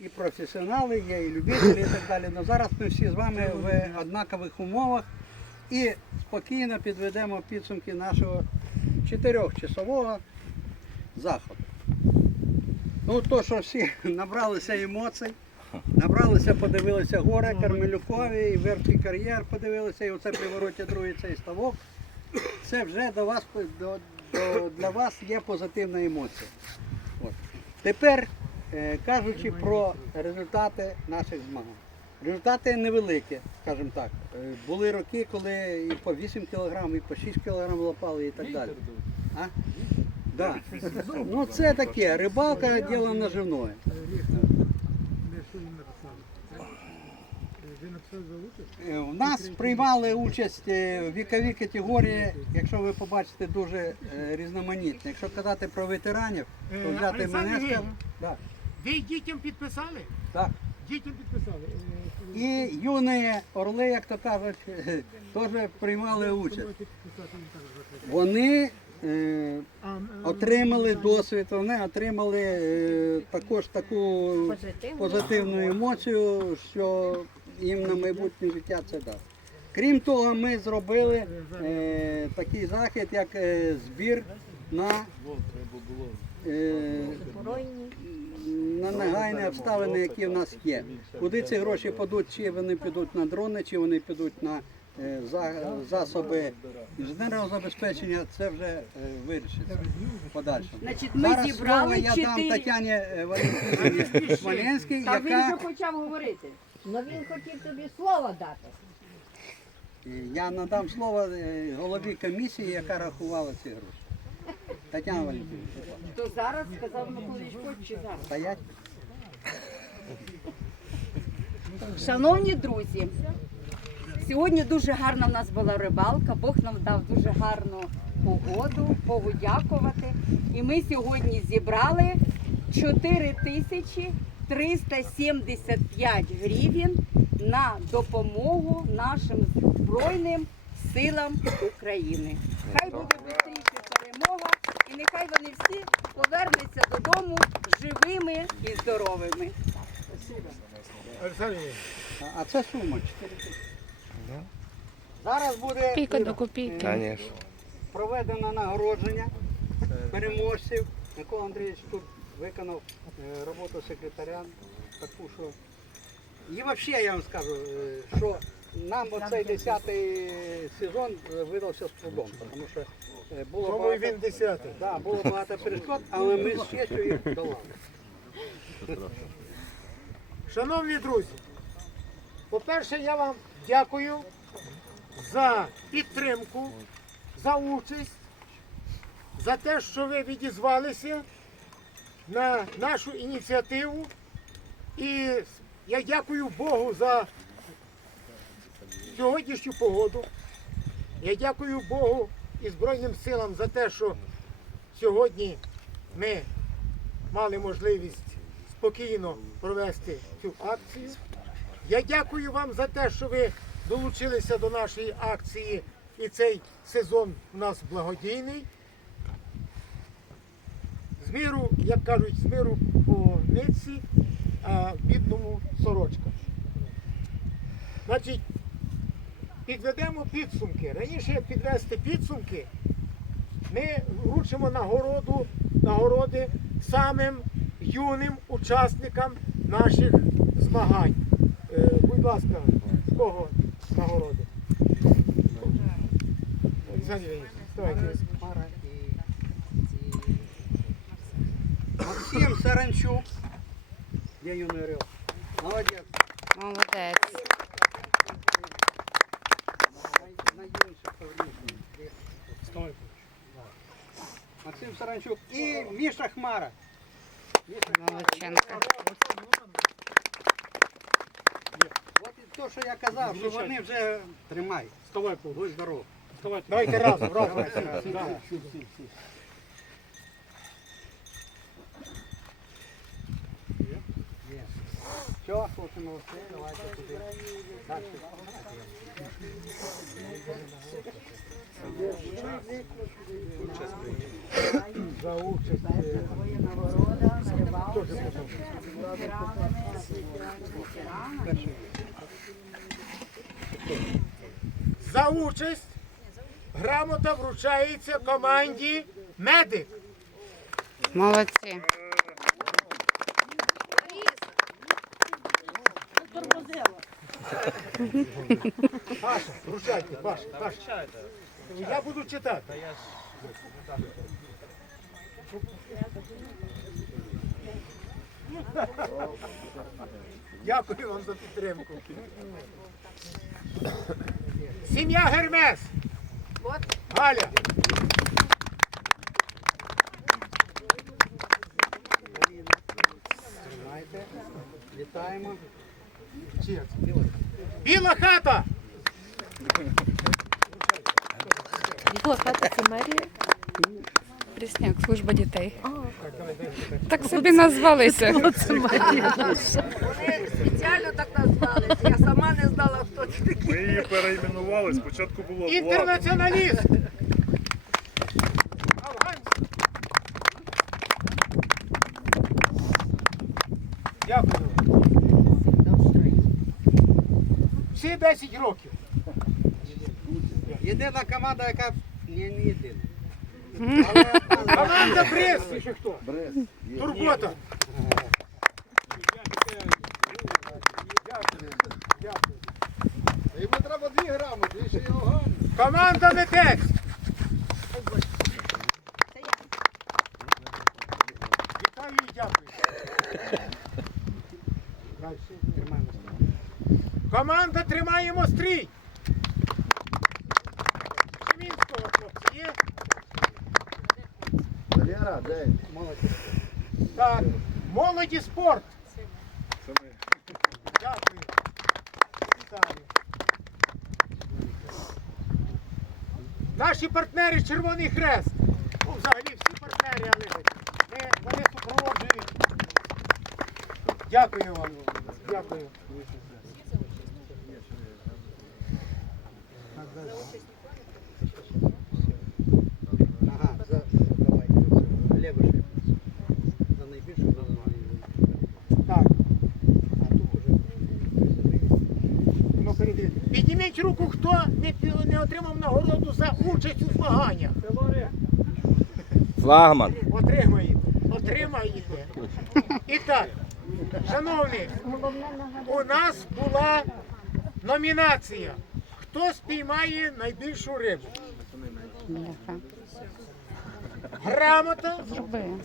і професіонали, є і любителі і так далі. Але зараз ми всі з вами в однакових умовах і спокійно підведемо підсумки нашого чотирьохчасового заходу. Ну, то, що всі набралися емоцій, набралися, подивилися гори Кармелюкові, і Верхній кар'єр подивилися, і оце привороття другий цей ставок. Це вже до вас, до, до, для вас є позитивна емоція. От. Тепер, кажучи про результати наших змагань. Результати невеликі, скажімо так. Е, Були роки, коли і по 8 кг, і по 6 кг лопали і так далі. А? Да. Ну це таке, рибалка діло наживне. Участь? Е, У нас приймали участь е, вікові категорії, якщо ви побачите, дуже е, різноманітні. Якщо казати про ветеранів, то Е, взяти мене Євгенович. Ви дітям підписали? так. Дітям підписали. Е, І юні орли, як то кажуть, теж приймали участь. Вони е, отримали досвід, вони отримали е, також таку позитивну емоцію, що їм на майбутнє життя це дасть. Крім того, ми зробили е, такий захід, як е, збір на, е, на негайні обставини, які в нас є. Куди ці гроші підуть, чи вони підуть на дрони, чи вони підуть на е, за- засоби інженерного забезпечення, це вже е, вирішиться в подальшому. Значить, ми Зараз зібрали слово я дам чотири- Тетяні е, Валентинівні Смоленській, Та він яка вже почав говорити. Ну він хотів тобі слово дати. я надам слово е, голові комісії, яка рахувала ці гроші. Тетяна Валентинівна. То зараз сказав Миколаївич Коч чи зараз. стоять. Шановні друзі, сьогодні дуже гарна в нас була рибалка. Бог нам дав дуже гарну погоду, Богу дякувати. І ми сьогодні зібрали 4 тисячі 375 гривень на допомогу нашим Збройним силам України. Хай буде швидше перемога, і нехай вони всі повернуться додому живими і здоровими. А- А це сума 4 тисячі. Зараз буде Копійка до копійки. е, проведено нагородження переможців. Микола Андрійович тут виконав е, роботу секретаря. Таку, що... І взагалі я вам скажу, е, що нам оцей 10-й сезон е, видався з трудом, тому що е, було Тому багато, він десятий. да, було багато перешкод, але ми з честю їх долали. Шановні друзі, по-перше, я вам дякую за підтримку, за участь, за те, що ви відізвалися на нашу ініціативу. І я дякую Богу за сьогоднішню погоду. Я дякую Богу і Збройним силам за те, що сьогодні ми мали можливість спокійно провести цю акцію. Я дякую вам за те, що ви долучилися до нашої акції і цей сезон у нас благодійний. З миру, як кажуть, з миру по нитці, а бідному сорочка. Значить, підведемо підсумки. Раніше як підвести підсумки, ми вручимо нагороду, нагороди самим юним учасникам наших змагань. Е, будь ласка, з кого нагороди? Максим Саранчук. Де юний орел? Молодець. Молодець. Максим Саранчук і Міша Хмара. Міша Молодченко. От і то, що я казав, що вони вже тримай. Вставай, Будь здоров. Давайте разом, разом. Давай, разом. Да. Все, хлопці молодці, давайте туди. Далі. За участь. Нагорода. За участь грамота вручається команді Медик. Молодці. Паша, вручайте, Паша, Паша. Я буду читати. Дякую вам за підтримку. Сім'я Гермес. Галя. Вітаємо. Біла хата. Біла хата це мерія? Прісняк, служба дітей. Так собі назвалися. вони Спеціально так назвалися. Я сама не знала, хто це такий. Ми її перейменували. Спочатку було влада. Інтернаціоналіст. Дякую. Всі 10 років. Єдина команда, яка ні, не єдина. Команда Брест. Ще хто? Турбота. Дякую. Йому треба дві грамоти, ще його гарно. Команда Метець. Вітаю і дякую. Дальше. Команда тримаємо стрій. Шемінського хлопці є? Валера, дай. Так. Молоді спорт. Це ми. Дякую. Вітаю. Наші партнери Червоний Хрест. Ну, взагалі всі партнери, але ми, вони супроводжують. Дякую вам. Дякую. Ага, за, давайте. Левушек. За найбільшу, за найбільшу. Так, А тут уже ну передивіться. Підніміть руку, хто не, не отримав нагороду за участь у змаганнях. Флагман. Отримаєте. Отримаєте. І так, шановні, у нас була номінація. Хто спіймає найбільшу рибу? Грамота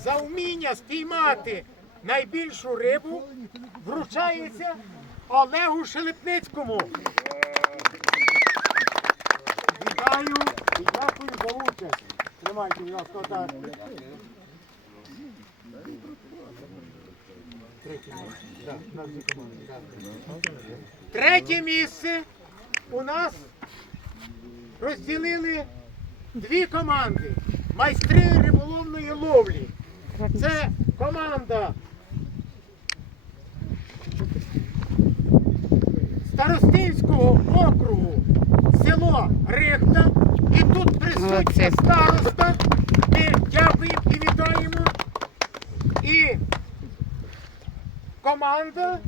за вміння спіймати найбільшу рибу вручається Олегу Шелепницькому. Вітаю і дякую за участь. Тримайте, будь ласка, команди. Третє місце у нас розділили дві команди. Майстри риболовної ловлі. Це команда Старостинського округу село Рихта. І тут присутня староста. Ми дякуємо і вітаємо. І команда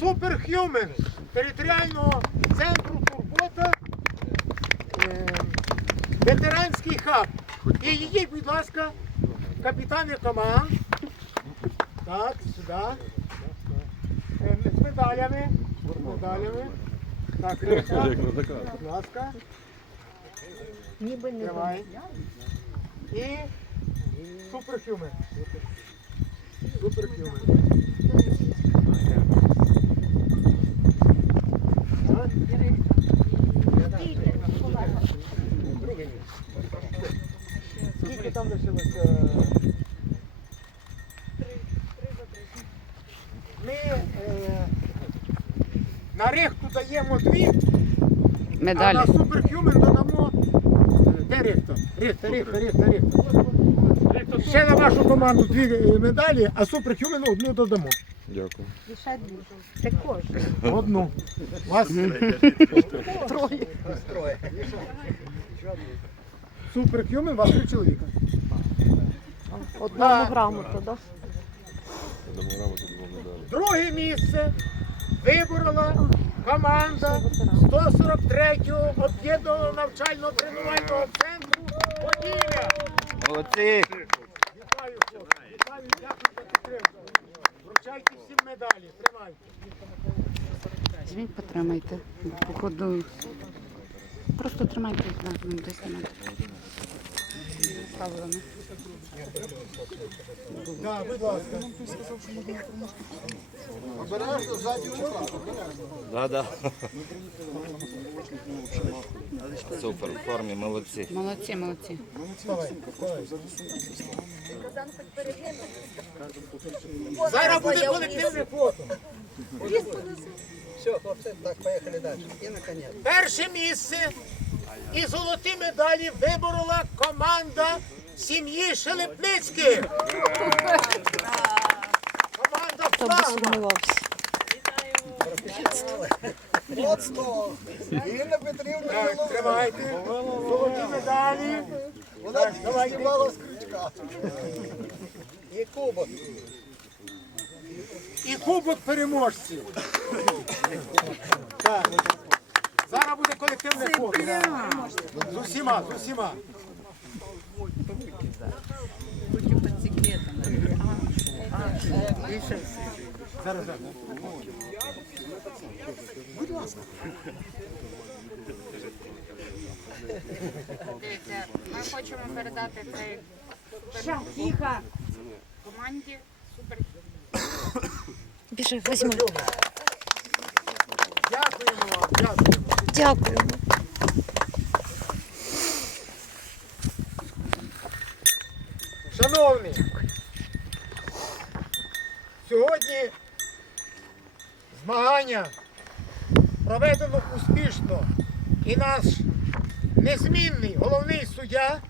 Superhuman територіального центру Турбота. е, Ветеранський хаб. І їдіть, будь ласка, капітани команд. Так, сюди. Е, З медалями. З медалями. Так, Риша, будь ласка. Ніби не Тримай. І. Суперхюмен. Так. Скільки там лишилося? Ми е, на рихту даємо дві, а Медалі. на суперхюмен додамо. е, Де рихта? Рихта, рихта, рихта, рихта. Ще на вашу команду дві е, медалі, а суперхюмен одну додамо. Дякую. Ще дві. Це кожен. Одну. Вас Троє. Троє. супер кюмен, вас три чоловіка. Одному грамоту, медалі. Друге місце виборола команда 143-го об'єднаного навчально-тренувального центру Поділля. Молодці! Вітаю, хлопці, вітаю, дякую за підтримку. Вручайте всім медалі, тримайте. Візьміть, потримайте. Походу. Просто тримайте їх на десь тримайте. Правильно. Так, будь ласка. Да, да. Супер, в формі, молодці. Молодці, молодці. Зараз буде колективне фото. Все, хлопці, так, поїхали далі. І наконець. Перше місце і золоті медалі виборола команда сім'ї Шелепницьких. Команда Хто Флагман. сумнівався. Так, тримайте. Золоті медалі. Так, давайте. І кубок. І кубок переможців. Так. Зараз буде колективне фото. З усіма, з усіма. Зараз, зараз. Дивіться, ми хочемо передати цей Тихо. команді. Супер. Біжи, візьми. Дякуємо вам, дякуємо. Дякуємо. Шановні, сьогодні змагання проведено успішно і наш незмінний головний суддя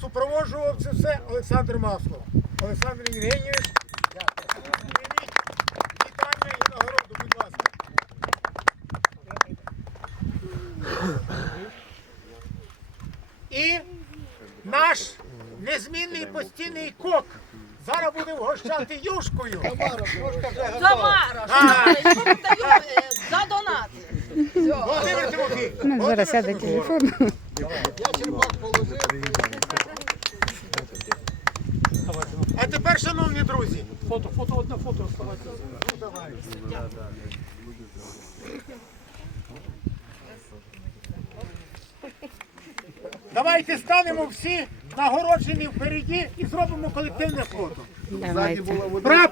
супроводжував це все Олександр Маслов. Олександр Євгенійович, прийміть вітання і нагороду, будь ласка. І наш незмінний постійний кок зараз юшкою. Тамара, А, що даємо за донати? Володимир Тимофій, Ну, зараз сяде телефон. а тепер, шановні друзі, Фото, фото, одне фото оставайте. давайте станемо всі нагороджені впереді і зробимо колективне фото. Давайте. Прапор